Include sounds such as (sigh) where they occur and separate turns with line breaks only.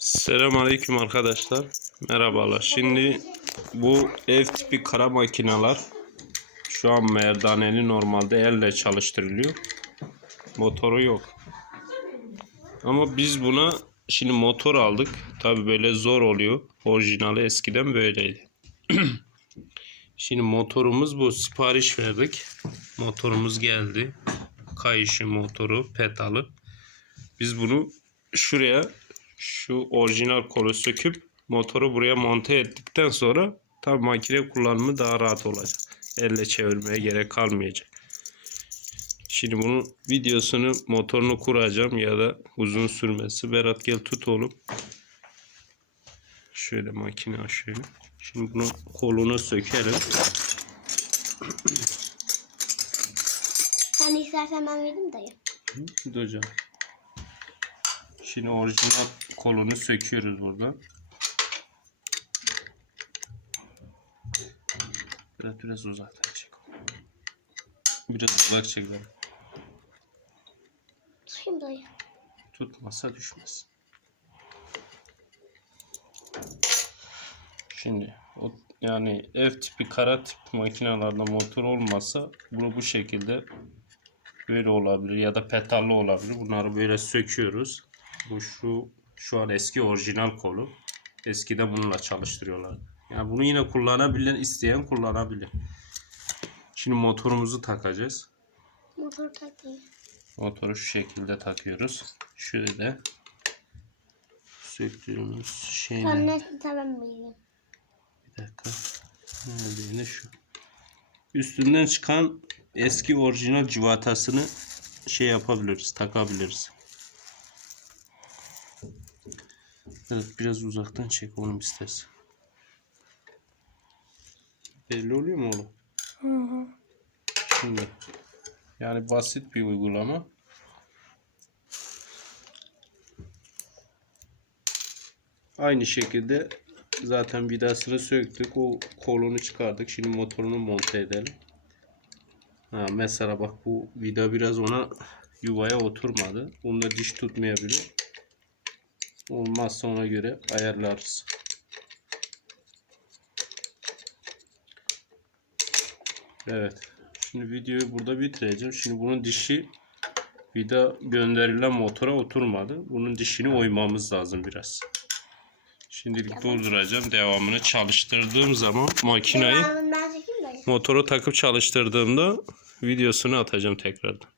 Selamünaleyküm arkadaşlar. Merhabalar. Şimdi bu ev tipi kara makineler şu an merdaneli normalde elle çalıştırılıyor. Motoru yok. Ama biz buna şimdi motor aldık. Tabi böyle zor oluyor. Orijinali eskiden böyleydi. (clears throat) şimdi motorumuz bu. Sipariş verdik. Motorumuz geldi. Kayışı motoru, pedalı. Biz bunu şuraya şu orijinal kolu söküp motoru buraya monte ettikten sonra tabi makine kullanımı daha rahat olacak. Elle çevirmeye gerek kalmayacak. Şimdi bunun videosunu motorunu kuracağım ya da uzun sürmesi. Berat gel tut oğlum. Şöyle makine aşağı. Şimdi bunu kolunu sökelim.
Sen istersen ben vereyim dayı.
Dur hocam. Şimdi orijinal kolunu söküyoruz burada. Biraz biraz uzaktan çek. Biraz uzak çek. lan.
Tutayım dayı.
Tutmasa düşmez. Şimdi o yani ev tipi kara tip makinelerde motor olmasa bunu bu şekilde böyle olabilir ya da petallı olabilir. Bunları böyle söküyoruz. Bu şu şu an eski orijinal kolu. Eskide bununla çalıştırıyorlar. Yani bunu yine kullanabilen isteyen kullanabilir. Şimdi motorumuzu takacağız.
Motor takayım.
Motoru şu şekilde takıyoruz. Şöyle söktüğümüz şeyini
Sen ne tamam bileyim.
bir dakika. Neredeydi şu. Üstünden çıkan eski orijinal civatasını şey yapabiliriz, takabiliriz. Evet, biraz uzaktan çek oğlum istersen. Belli oluyor mu oğlum? Şimdi yani basit bir uygulama. Aynı şekilde zaten vidasını söktük. O kolunu çıkardık. Şimdi motorunu monte edelim. Ha, mesela bak bu vida biraz ona yuvaya oturmadı. Bunda diş tutmayabilir. Olmazsa ona göre ayarlarız. Evet. Şimdi videoyu burada bitireceğim. Şimdi bunun dişi vida gönderilen motora oturmadı. Bunun dişini oymamız lazım biraz. Şimdilik durduracağım. Devamını çalıştırdığım zaman
dayı.
motoru takıp çalıştırdığımda videosunu atacağım tekrardan.